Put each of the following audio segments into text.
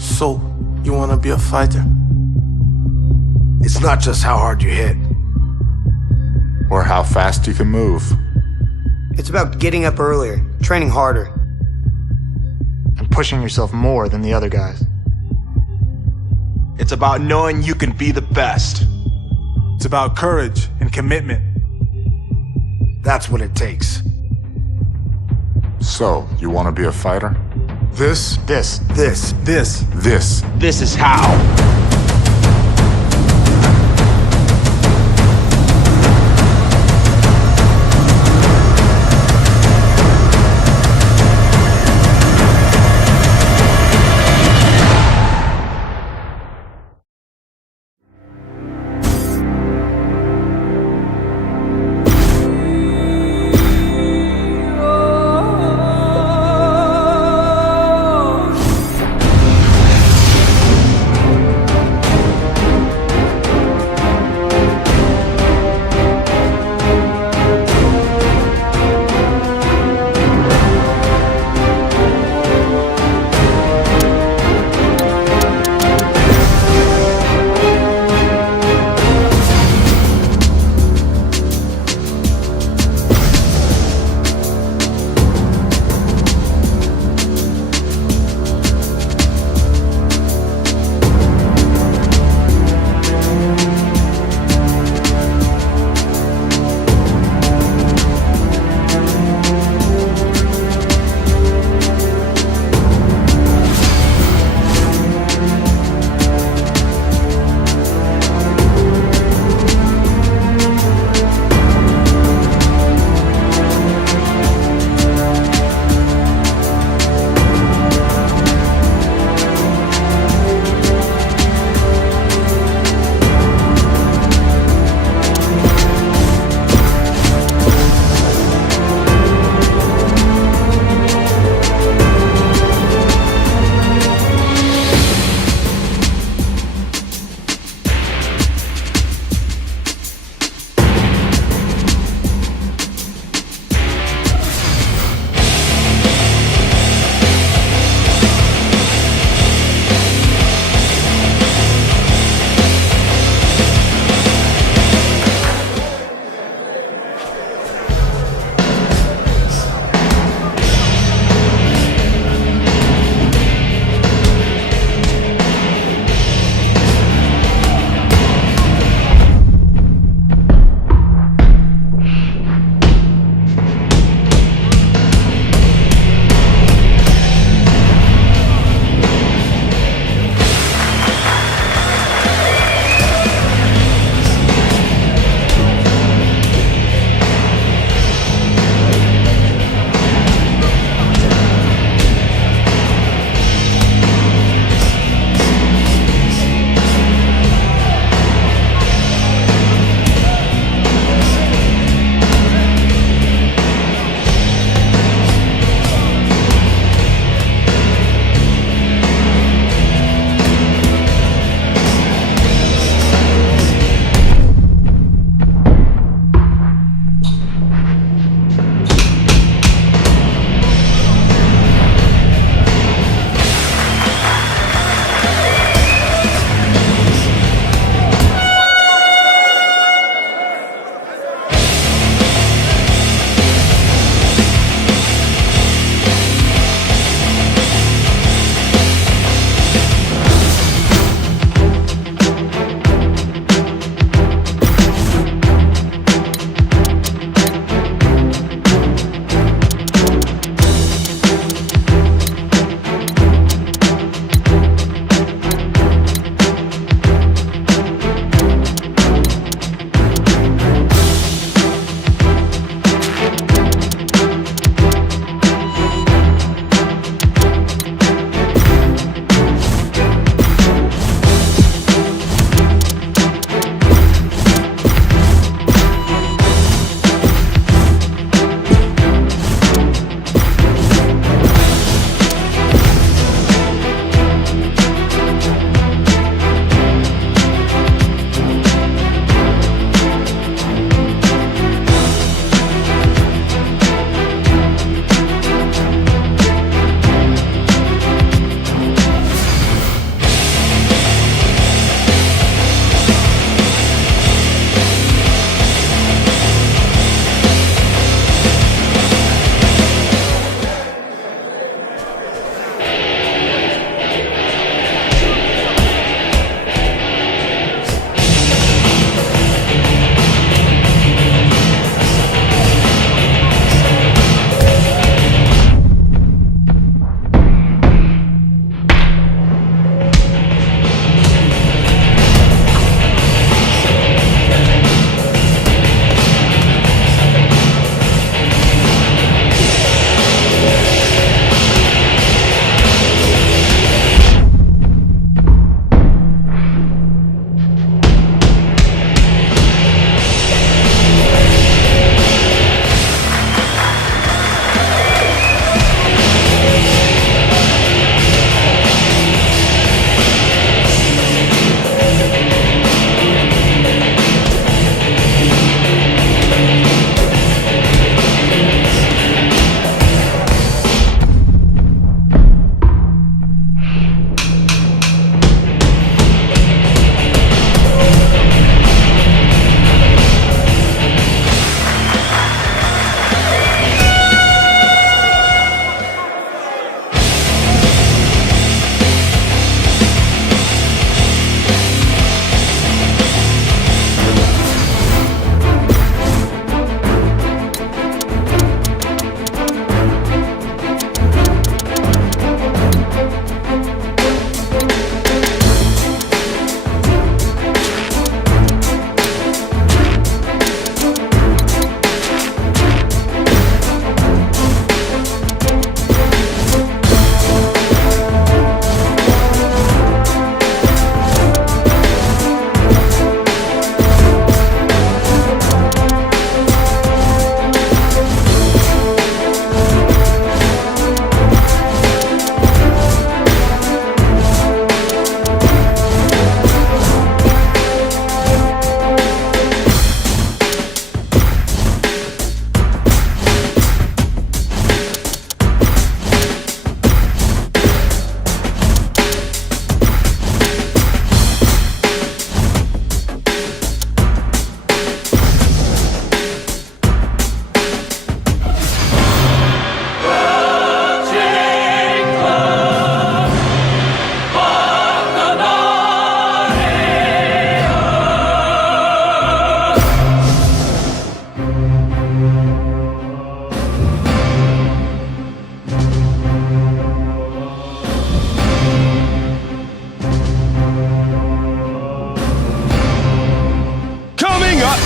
So, you wanna be a fighter? It's not just how hard you hit. Or how fast you can move. It's about getting up earlier, training harder, and pushing yourself more than the other guys. It's about knowing you can be the best. It's about courage and commitment. That's what it takes. So, you want to be a fighter? This. This. This. This is how.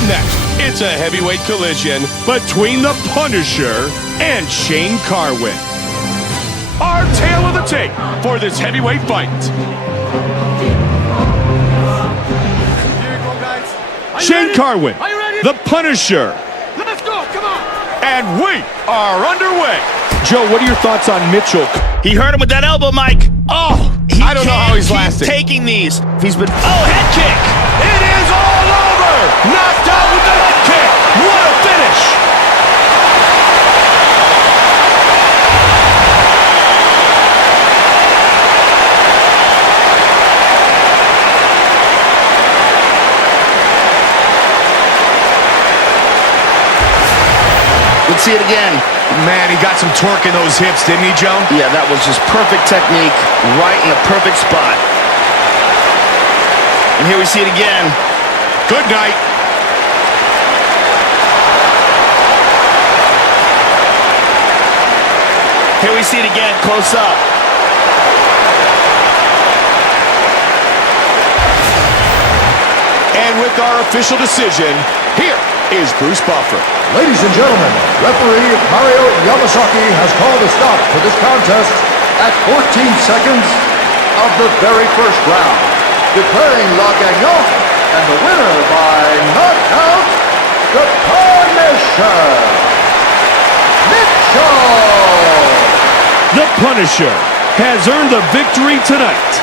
next, it's a heavyweight collision between the Punisher and Shane Carwin. Our tale of the tape for this heavyweight fight. Shane Carwin, the Punisher. Let's go, come on! And we are underway. Joe, what are your thoughts on Mitchell? He hurt him with that elbow, Mike. Oh, I don't know how he's lasting. Taking these. He's been. Oh, head kick. It is all over. Knocked out with the head kick. What a finish. Let's see it again. Man, he got some torque in those hips, didn't he, Joe? Yeah, that was just perfect technique, right in a perfect spot. And here we see it again. Good night. Here we see it again, close up. And with our official decision, here is Bruce Buffer. Ladies and gentlemen, referee Mario Yamasaki has called a stop to this contest at 14 seconds of the very first round, declaring La Gagnante and the winner by knockout, the Punisher, Mitchell! The Punisher has earned the victory tonight.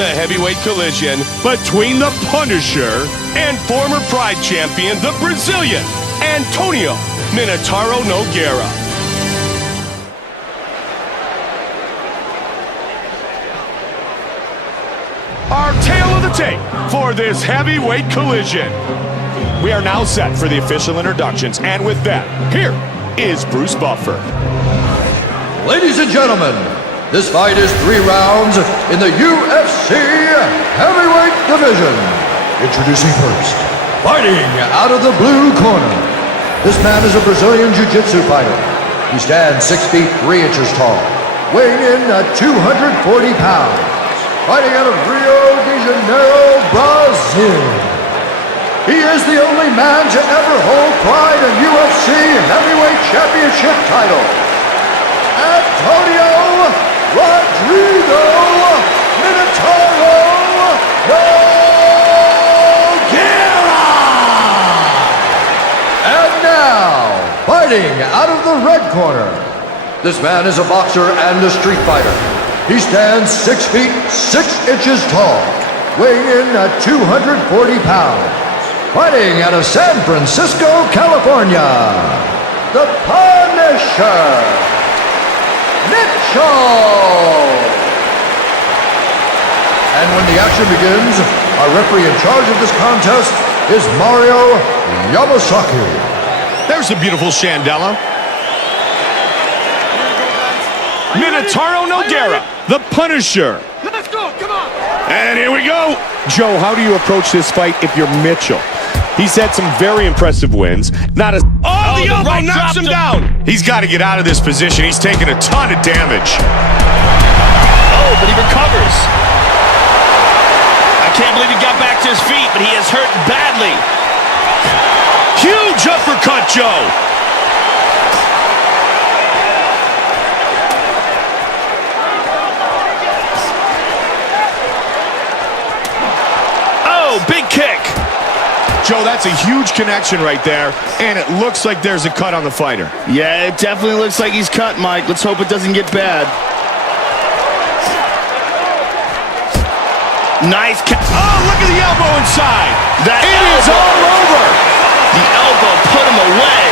a heavyweight collision between the Punisher and former Pride champion, the Brazilian, Antonio Minotauro Nogueira. Our tale of the tape for this heavyweight collision. We are now set for the official introductions, and with that, here is Bruce Buffer. Ladies and gentlemen, this fight is 3 rounds in the UFC heavyweight division. Introducing first, fighting out of the blue corner. This man is a Brazilian jiu-jitsu fighter. He stands 6 feet 3 inches tall, weighing in at 240 pounds. Fighting out of Rio de Janeiro, Brazil. He is the only man to ever hold Pride and UFC heavyweight championship title. Antonio Rodrigo Minotauro Nogueira. And now, fighting out of the red corner. This man is a boxer and a street fighter. He stands 6 feet 6 inches tall, weighing in at 240 pounds. Fighting out of San Francisco, California, the Punisher, Mitchell. And when the action begins, our referee in charge of this contest is Mario Yamasaki. There's a beautiful Shandella. Minotauro Nogueira, the Punisher. Let's go, come on! And here we go. Joe, how do you approach this fight if you're Mitchell? He's had some very impressive wins. Not as... Oh, the elbow knocks him down. He's got to get out of this position. He's taking a ton of damage. Oh, but he recovers. I can't believe he got back to his feet, but he is hurt badly. Huge uppercut, Joe. Oh, big kick. Joe, that's a huge connection right there, and it looks like there's a cut on the fighter. Yeah, it definitely looks like he's cut, Mike. Let's hope it doesn't get bad. Nice kick. Oh, look at the elbow inside. That it is all over. The elbow put him away.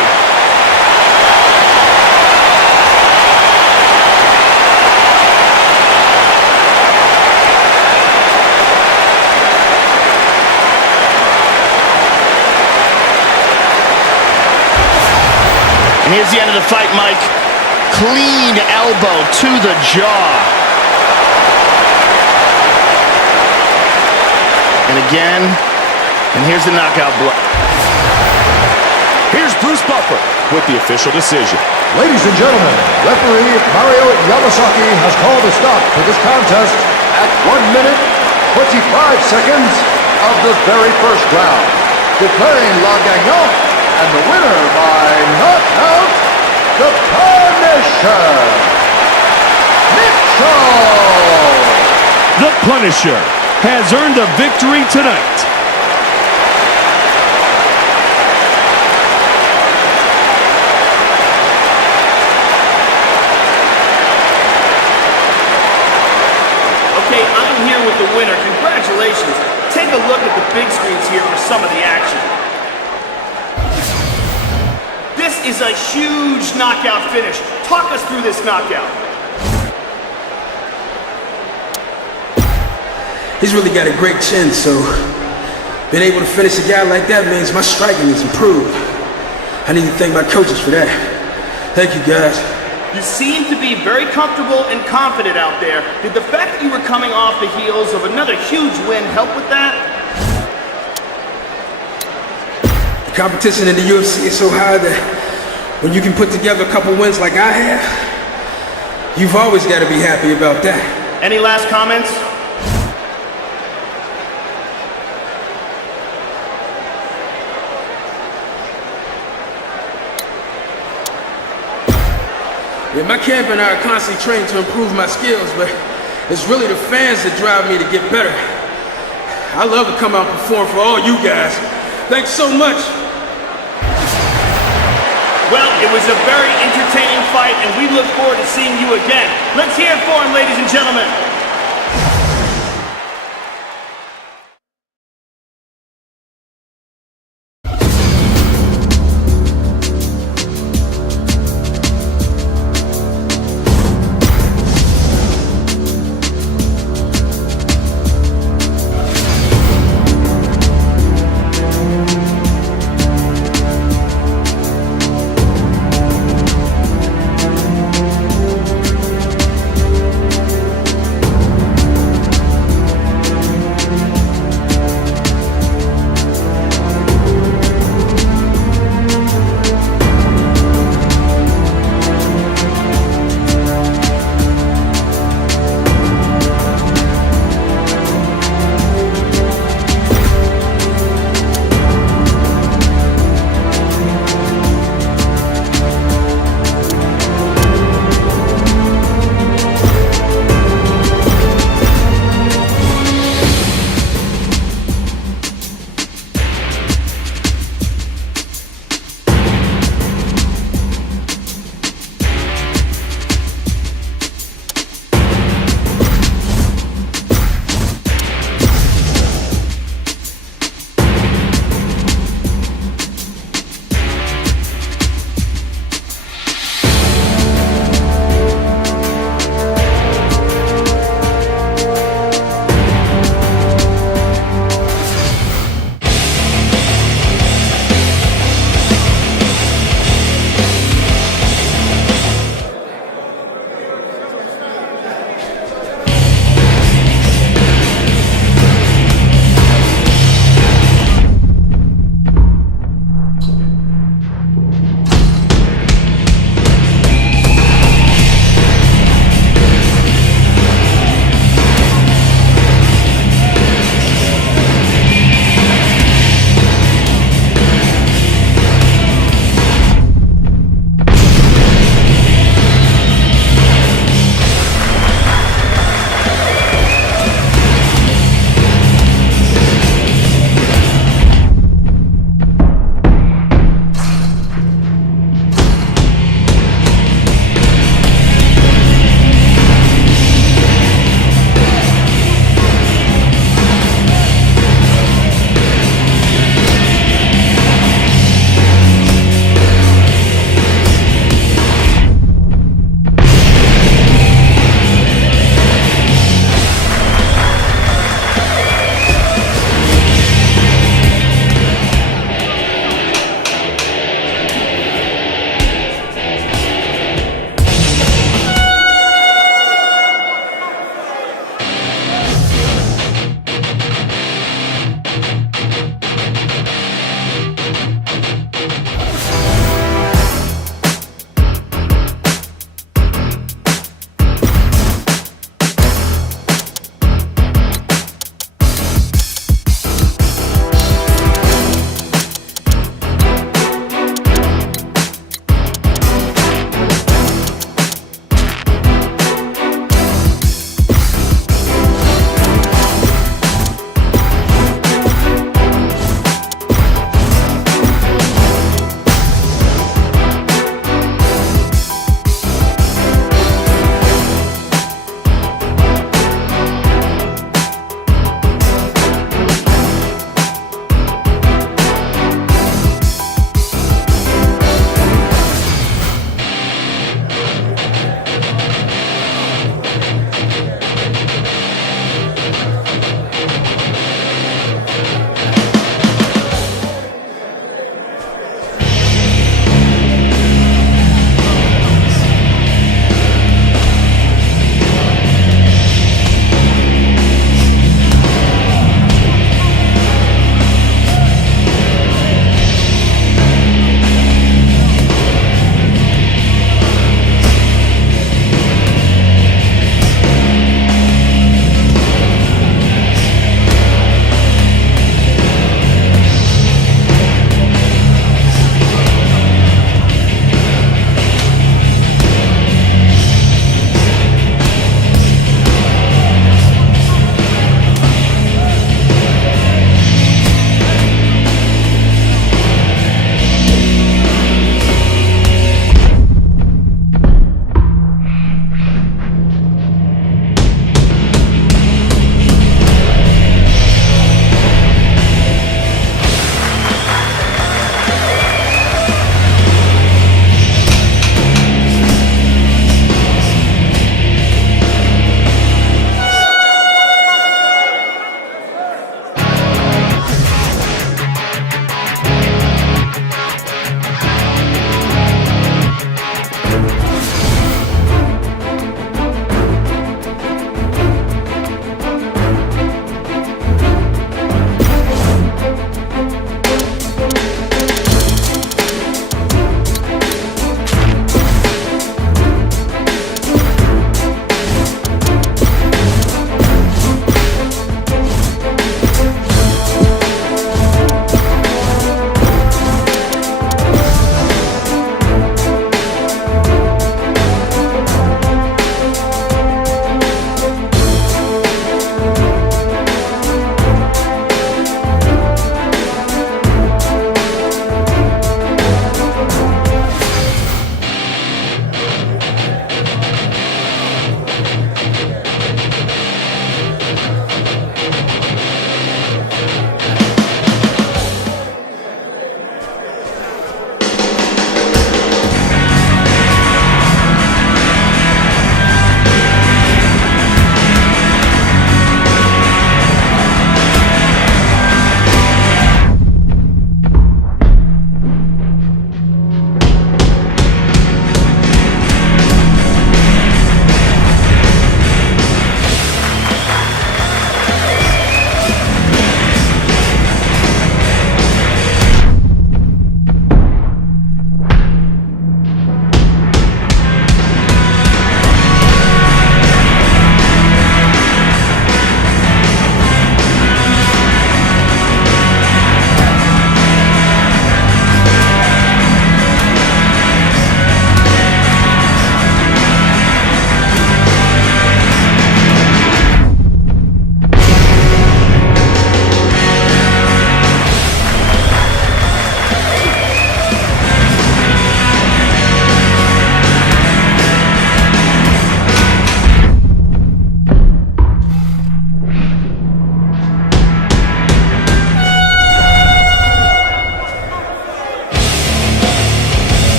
And here's the end of the fight, Mike. Clean elbow to the jaw. And again, and here's the knockout blow. Here's Bruce Buffer with the official decision. Ladies and gentlemen, referee Mario Yamasaki has called a stop to this contest at 1 minute, 25 seconds of the very first round, declaring la gagnante and the winner by knockout, the Punisher, Mitchell. The Punisher has earned a victory tonight. Okay, I'm here with the winner. Congratulations. Take a look at the big screens here for some of the action. This is a huge knockout finish. Talk us through this knockout. He's really got a great chin, so being able to finish a guy like that means my striking is improved. I need to thank my coaches for that. Thank you, guys. You seem to be very comfortable and confident out there. Did the fact that you were coming off the heels of another huge win help with that? The competition in the UFC is so high that when you can put together a couple wins like I have, you've always got to be happy about that. Any last comments? Yeah, my camp and I are constantly trained to improve my skills, but it's really the fans that drive me to get better. I love to come out and perform for all you guys. Thanks so much. Well, it was a very entertaining fight, and we look forward to seeing you again. Let's hear it for him, ladies and gentlemen.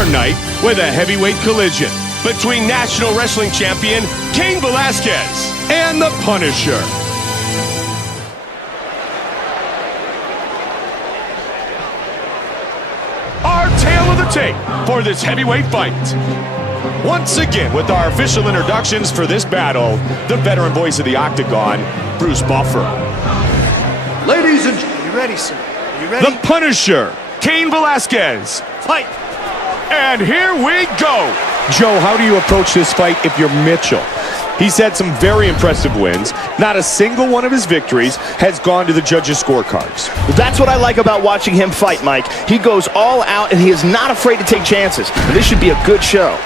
our night with a heavyweight collision between National Wrestling Champion Cain Velasquez and the Punisher. Our tale of the tape for this heavyweight fight. Once again, with our official introductions for this battle, the veteran voice of the Octagon, Bruce Buffer. Ladies and Are you ready, sir? Are you ready? The Punisher, Cain Velasquez. Fight! And here we go. Joe, how do you approach this fight if you're Mitchell? He's had some very impressive wins. Not a single one of his victories has gone to the judges' scorecards. That's what I like about watching him fight, Mike. He goes all out, and he is not afraid to take chances. And this should be a good show.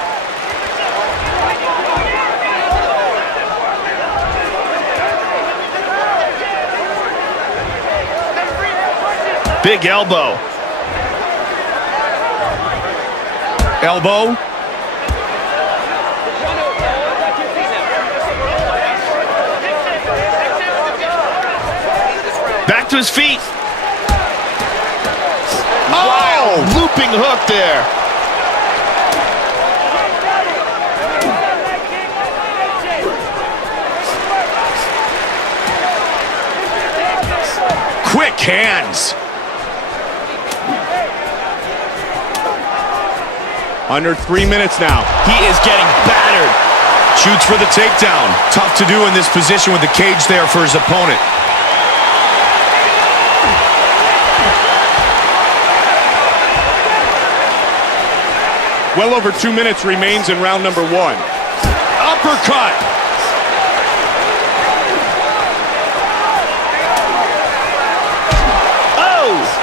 Big elbow. Elbow. Back to his feet. Oh! Wow, looping hook there. Quick hands. Under 3 minutes now. He is getting battered. Shoots for the takedown. Tough to do in this position with the cage there for his opponent. Well over 2 minutes remains in round number 1. Uppercut. Oh!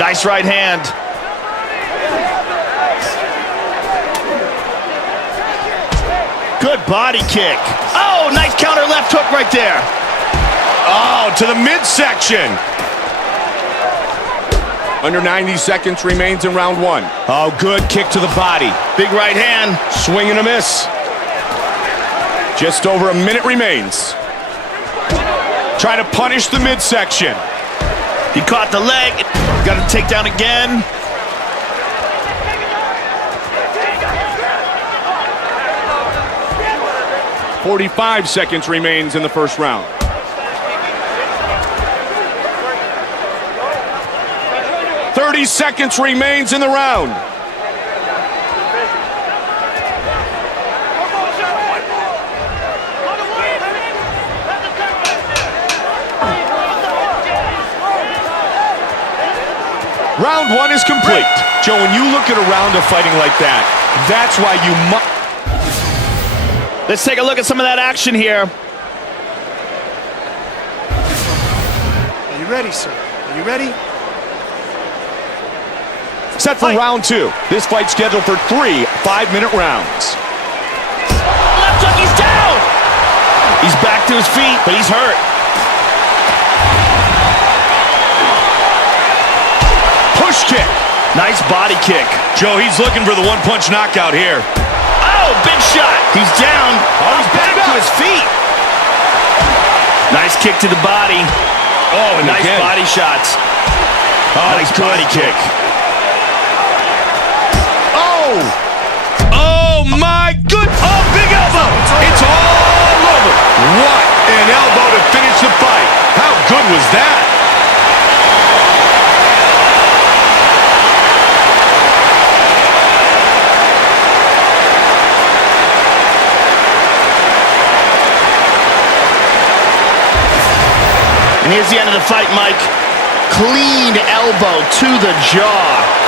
Nice right hand. Good body kick. Oh, nice counter left hook right there. Oh, to the midsection. Under 90 seconds remains in round 1. Oh, good kick to the body. Big right hand. Swing and a miss. Just over a minute remains. Trying to punish the midsection. He caught the leg. Got to take down again. .45 seconds remains in the first round. .30 seconds remains in the round. Round 1 is complete. Joe, when you look at a round of fighting like that, that's why you must... Let's take a look at some of that action here. Are you ready, sir? Are you ready? Set for round 2. This fight's scheduled for 3 5-minute rounds. Left hook, he's down! He's back to his feet, but he's hurt. Push kick. Nice body kick. Joe, he's looking for the one-punch knockout here. Oh, big shot. He's down. Oh, he's back to his feet. Nice kick to the body. Oh, and nice again. Body shots. Oh, nice body kick. Oh! Oh, my good... Oh, big elbow! It's all over. What an elbow to finish the fight. How good was that? And here's the end of the fight, Mike. Clean elbow to the jaw.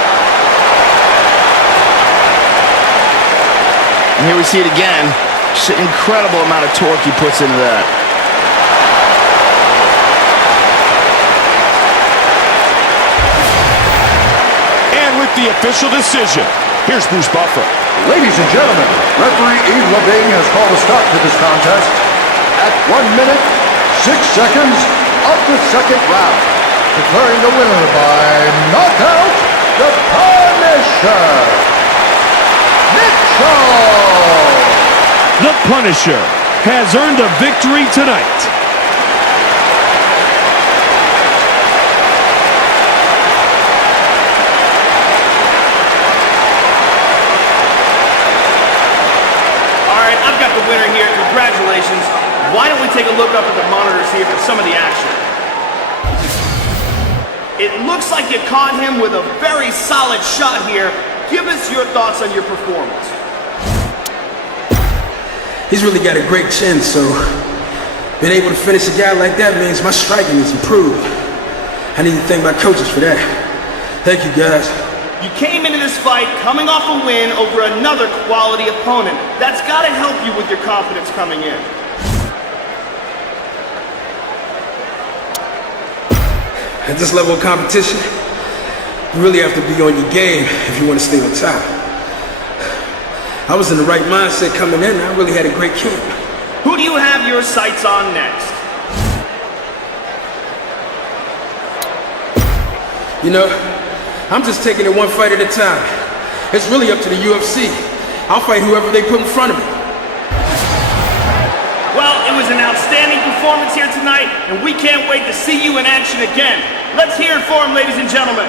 And here we see it again. Just an incredible amount of torque he puts into that. And with the official decision, here's Bruce Buffer. Ladies and gentlemen, referee Yves Leving has called a stop to this contest at 1 minute, 6 seconds of the second round, declaring the winner by knockout, the Punisher, Mitchell! The Punisher has earned a victory tonight. the winner here. Congratulations. Why don't we take a look up at the monitors here for some of the action? It looks like you caught him with a very solid shot here. Give us your thoughts on your performance. He's really got a great chin, so being able to finish a guy like that means my striking is improved. I need to thank my coaches for that. Thank you, guys. You came into this fight coming off a win over another quality opponent. That's got to help you with your confidence coming in. At this level of competition, you really have to be on your game if you want to stay on top. I was in the right mindset coming in, and I really had a great camp. Who do you have your sights on next? You know, I'm just taking it one fight at a time. It's really up to the UFC. I'll fight whoever they put in front of me. Well, it was an outstanding performance here tonight, and we can't wait to see you in action again. Let's hear it for him, ladies and gentlemen.